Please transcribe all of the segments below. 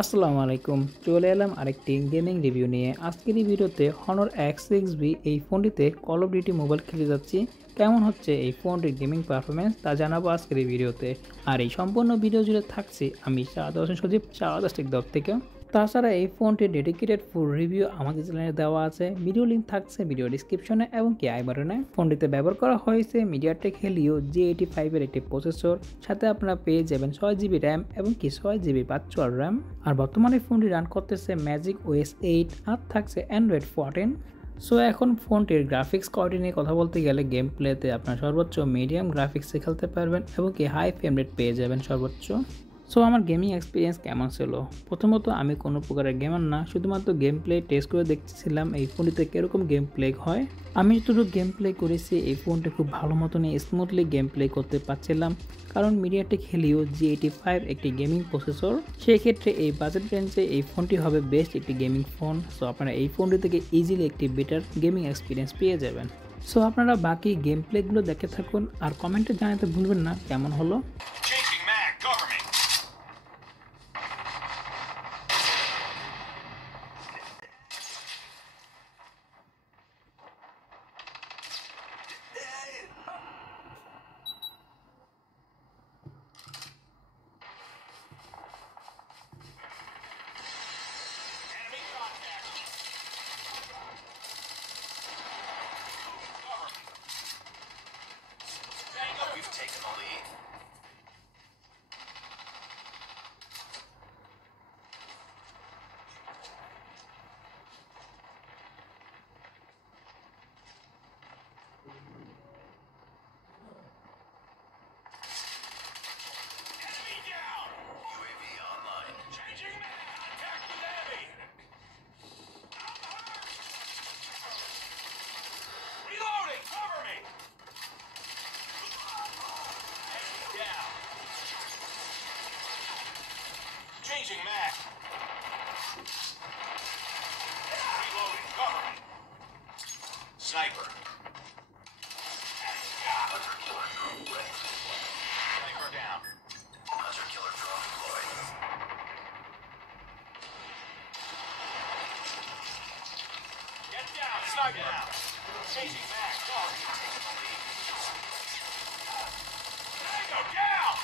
আসসালামু আলাইকুম, চলে এলাম আরেকটি গেমিং রিভিউ নিয়ে। আজকের এই ভিডিওতে Honor X6B এই ফোনটিতে কল অফ ডিউটি মোবাইল খেলে যাচ্ছি। কেমন হচ্ছে এই ফোনটির গেমিং পারফরমেন্স তা জানাবো আজকের এই ভিডিওতে। আর এই সম্পূর্ণ ভিডিও জুড়ে থাকছি আমি শাহাদ হোসেন সজীব, শাহাদ টেক দপ থেকে। তাছাড়া এই ফোনটির ডেডিকেটেড ফুল রিভিউ আমাদের চ্যানেলে দেওয়া আছে, ভিডিও লিঙ্ক থাকছে ভিডিও ডিসক্রিপশনে এবং কি আই বাটনে। ফোনটিতে ব্যবহার করা হয়েছে মিডিয়াটেক হেলিও G85 এর একটি প্রসেসর, সাথে আপনারা পেয়ে যাবেন 6GB র্যাম এবং কি 6GB ভার্চুয়াল র্যাম। আর বর্তমানে ফোনটি রান করতেছে ম্যাজিক ওএস 8 আর থাকছে অ্যান্ড্রয়েড 14। সো এখন ফোনটির গ্রাফিক্স কোয়ালিটি নিয়ে কথা বলতে গেলে গেম প্লেতে আপনার সর্বোচ্চ মিডিয়াম গ্রাফিক্সে খেলতে পারবেন এবং কি হাই ফ্রেম রেট পেয়ে যাবেন সর্বোচ্চ। সো আমার গেমিং এক্সপিরিয়েন্স কেমন ছিল? প্রথমত আমি কোনো প্রকারের গেমার না, শুধুমাত্র গেম প্লে টেস্ট করে দেখতেছিলাম এই ফোনটিতে কীরকম গেম প্লে হয়। আমি যতটুকু গেম প্লে করেছি এই ফোনটি খুব ভালো মতনই স্মুথলি গেম প্লে করতে পারছিলাম, কারণ মিডিয়াটেক হেলিও G85 একটি গেমিং প্রসেসর। সেই ক্ষেত্রে এই বাজেট রেঞ্জে এই ফোনটি হবে বেস্ট একটি গেমিং ফোন। সো আপনারা এই ফোনটি থেকে ইজিলি একটি বেটার গেমিং এক্সপিরিয়েন্স পেয়ে যাবেন। সো আপনারা বাকি গেম প্লেগুলো দেখে থাকুন আর কমেন্টে জানাতে ভুলবেন না কেমন হলো। Chasing Mac, cover me. Enemy contact. Cover me. Tango, we've taken the lead. Enemy down. UAV online. Changing Mac. Contact with enemy. Reloading. Cover me. Enemy down. Changing Mac. Reloading. Cover me. Sniper. Hunter killer drone ready. Sniper down. Hunter killer drone deployed. Get down. Sniper down. Chasing Mac. Cover me. Taking the lead. Tango down.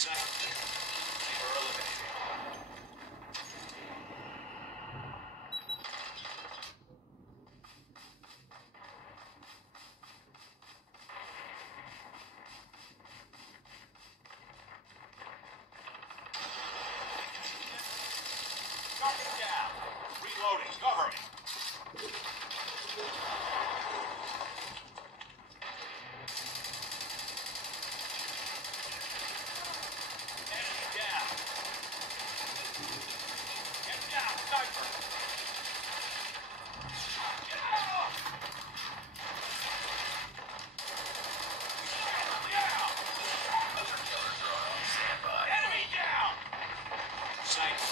Sniper eliminated. Target down. Reloading. Cover me. Enemy down. Get down, sniper. Get out. Down. Hunter killer drone on standby. Enemy down. Sniper.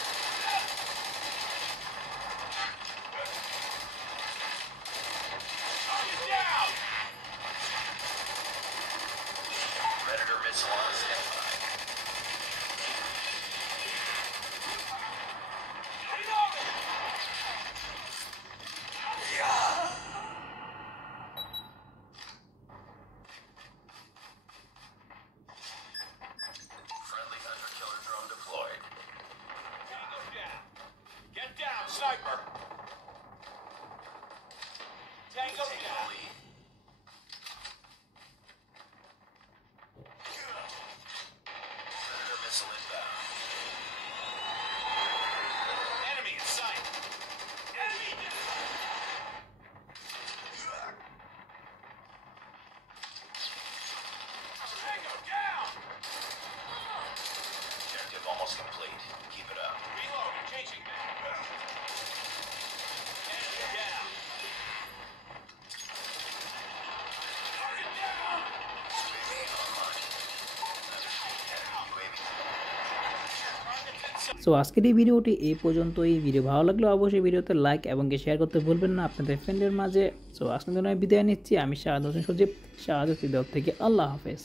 So আজকের এই ভিডিওটি এই পর্যন্তই। ভিডিও ভালো লাগলে অবশ্যই ভিডিওতে লাইক এবং শেয়ার করতে ভুলবেন না আপনাদের ফ্রেন্ডের মাঝে। সো আজকের জন্য বিদায় নিচ্ছি। আমি শাহাদ হোসেন সজীব, শাহাদ থেকে। আল্লাহ হাফেজ।